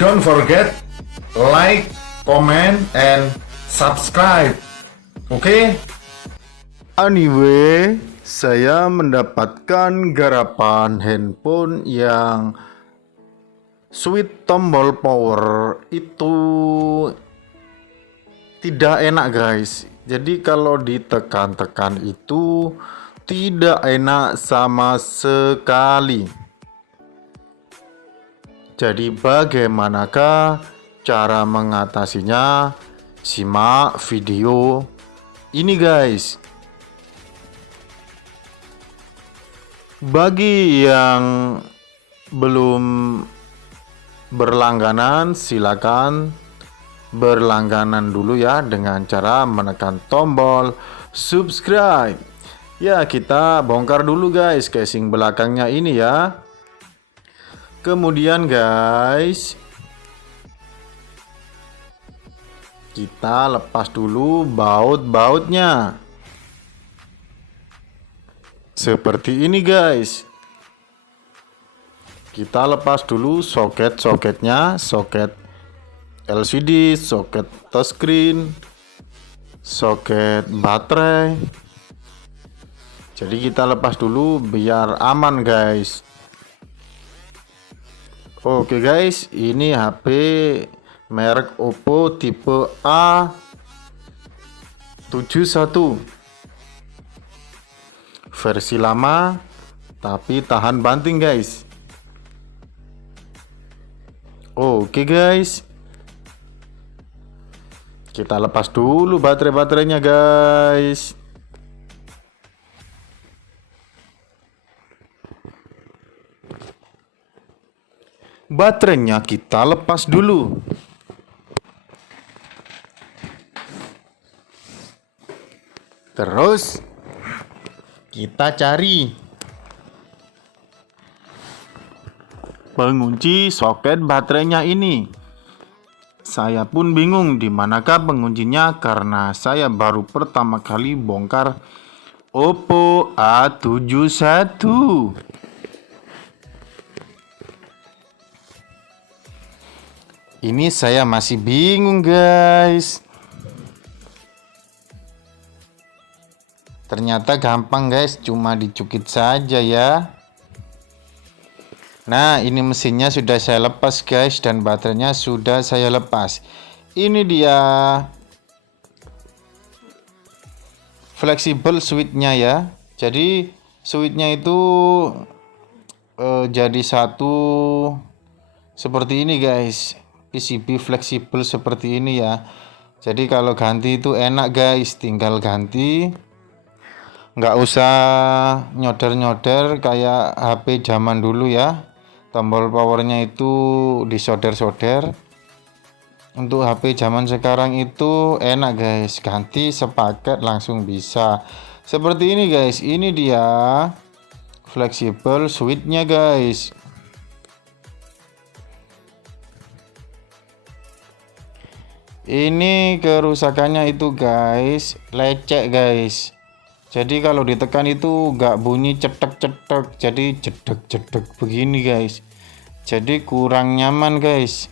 Don't forget like, comment, and subscribe. Oke? Anyway, saya mendapatkan garapan handphone yang sweet tombol power itu tidak enak guys. Jadi kalau ditekan-tekan itu tidak enak sama sekali. Jadi bagaimanakah cara mengatasinya? Simak video ini guys. Bagi yang belum berlangganan, silakan berlangganan dulu ya dengan cara menekan tombol subscribe. Ya, kita bongkar dulu guys casing belakangnya ini ya. Kemudian guys, kita lepas dulu baut-bautnya. Seperti ini guys. Kita lepas dulu soket-soketnya, soket LCD, soket touchscreen, soket baterai. Jadi kita lepas dulu biar aman guys. Oke guys, ini HP merek Oppo tipe A71 versi lama tapi tahan banting guys. Oke guys, kita lepas dulu baterai-baterainya guys. Baterainya kita lepas dulu. Terus kita cari pengunci soket baterainya ini. Saya pun bingung di manakah penguncinya karena saya baru pertama kali bongkar Oppo A71. Ini saya masih bingung guys. Ternyata gampang guys, cuma dicukit saja ya. Nah, ini mesinnya sudah saya lepas guys dan baterainya sudah saya lepas. Ini dia fleksibel switchnya ya. Jadi switchnya itu jadi satu seperti ini guys. PCB fleksibel seperti ini ya. Jadi kalau ganti itu enak guys, tinggal ganti. Nggak usah nyoder-nyoder kayak HP zaman dulu ya. Tombol powernya itu disolder-solder. Untuk HP zaman sekarang itu enak guys, ganti sepaket langsung bisa. Seperti ini guys, ini dia fleksibel switchnya guys. Ini kerusakannya itu guys, lecek guys. Jadi kalau ditekan itu nggak bunyi cetek-cetek, jadi jedek-jedek begini guys. Jadi kurang nyaman guys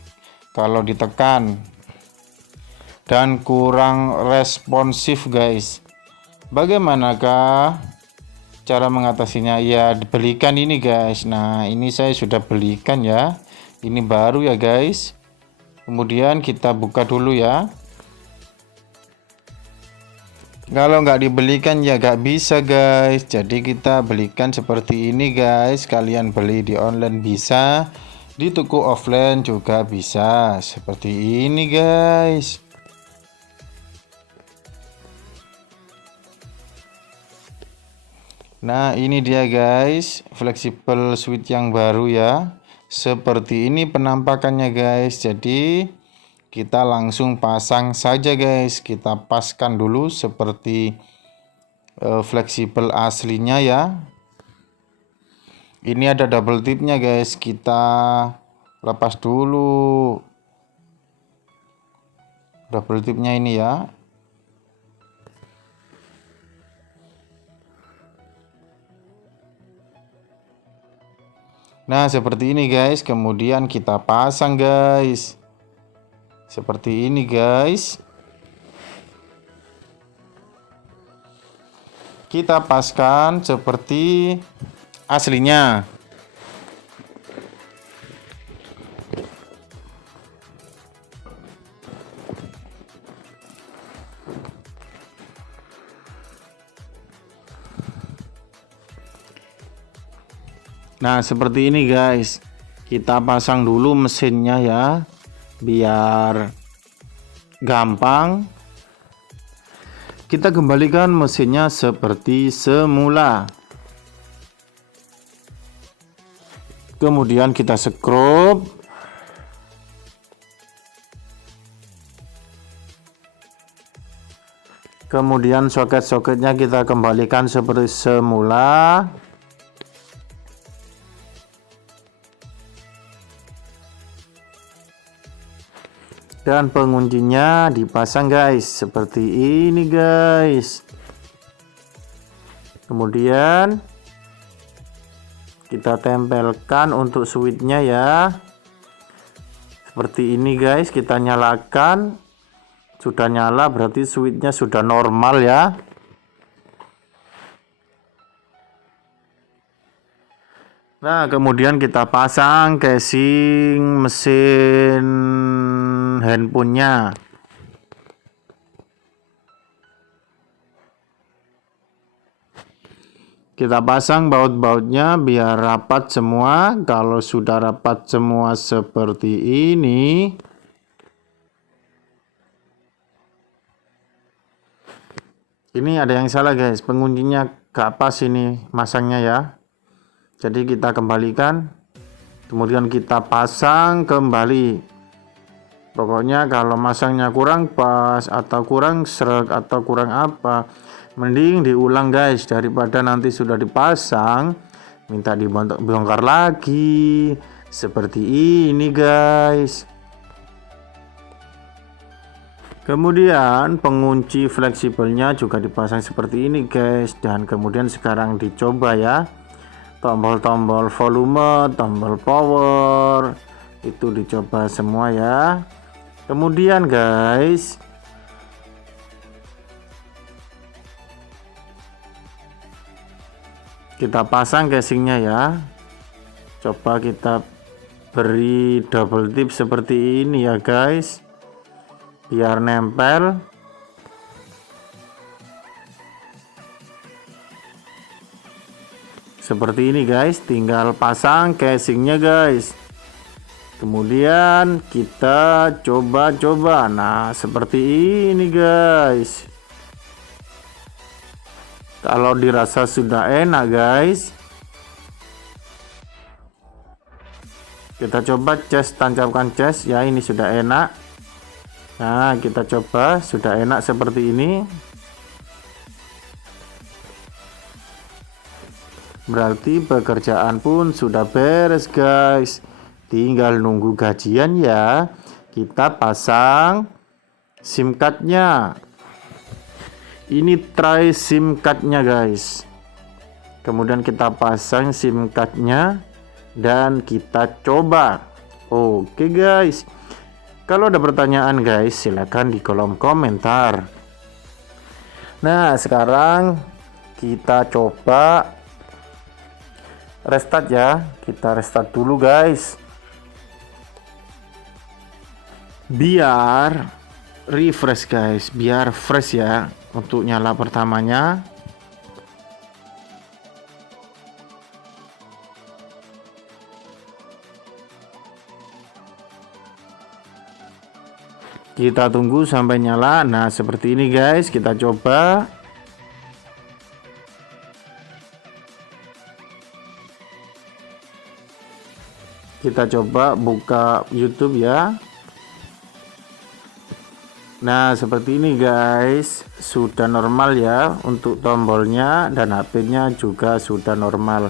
kalau ditekan dan kurang responsif guys. Bagaimanakah cara mengatasinya? Ya belikan ini guys. Nah ini saya sudah belikan ya, ini baru ya guys. Kemudian kita buka dulu ya. Kalau nggak dibelikan ya nggak bisa guys. Jadi kita belikan seperti ini guys. Kalian beli di online bisa, di toko offline juga bisa. Seperti ini guys. Nah ini dia guys, fleksibel switch yang baru ya. Seperti ini penampakannya guys. Jadi kita langsung pasang saja guys. Kita paskan dulu seperti fleksibel aslinya ya. Ini ada double tipnya guys. Kita lepas dulu double tipnya ini ya. Nah, seperti ini guys. Kemudian kita pasang guys. Seperti ini guys. Kita paskan seperti aslinya. Nah, seperti ini guys. Kita pasang dulu mesinnya ya, biar gampang. Kita kembalikan mesinnya seperti semula. Kemudian kita skrup. Kemudian soket-soketnya kita kembalikan seperti semula. Dan penguncinya dipasang guys, seperti ini guys. Kemudian kita tempelkan untuk switchnya ya, seperti ini guys. Kita nyalakan, sudah nyala berarti switchnya sudah normal ya. Nah, kemudian kita pasang casing mesin handphonenya. Kita pasang baut-bautnya biar rapat semua. Kalau sudah rapat semua seperti ini, ada yang salah guys, penguncinya gak pas ini masangnya ya. Jadi kita kembalikan, kemudian kita pasang kembali. Pokoknya kalau masangnya kurang pas atau kurang sreg atau kurang apa, mending diulang guys, daripada nanti sudah dipasang minta dibongkar lagi seperti ini guys. Kemudian pengunci fleksibelnya juga dipasang seperti ini guys. Dan kemudian sekarang dicoba ya, tombol-tombol volume, tombol power, itu dicoba semua ya. Kemudian guys, kita pasang casingnya ya. Coba kita beri double tip seperti ini ya guys, biar nempel. Seperti ini guys, tinggal pasang casingnya guys. Kemudian kita coba-coba. Nah, seperti ini guys. Kalau dirasa sudah enak guys, kita coba cas, tancapkan cas ya. Ini sudah enak. Nah, kita coba, sudah enak seperti ini. Berarti pekerjaan pun sudah beres guys. Tinggal nunggu gajian ya. Kita pasang SIM cardnya. Ini try SIM cardnya guys. Kemudian kita pasang SIM cardnya dan kita coba. Oke guys, kalau ada pertanyaan guys, silahkan di kolom komentar. Nah, sekarang kita coba restart ya. Kita restart dulu guys, biar refresh guys, biar fresh ya. Untuk nyala pertamanya, kita tunggu sampai nyala. Nah, seperti ini guys, kita coba. Kita coba buka YouTube ya. Nah, seperti ini guys, sudah normal ya untuk tombolnya, dan HP-nya juga sudah normal.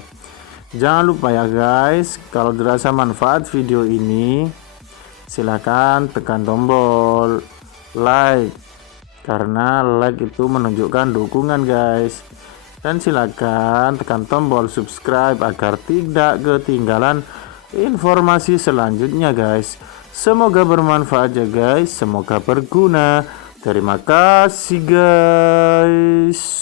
Jangan lupa ya guys, kalau dirasa manfaat video ini, silahkan tekan tombol like, karena like itu menunjukkan dukungan guys. Dan silakan tekan tombol subscribe agar tidak ketinggalan informasi selanjutnya guys. Semoga bermanfaat ya guys, semoga berguna. Terima kasih guys.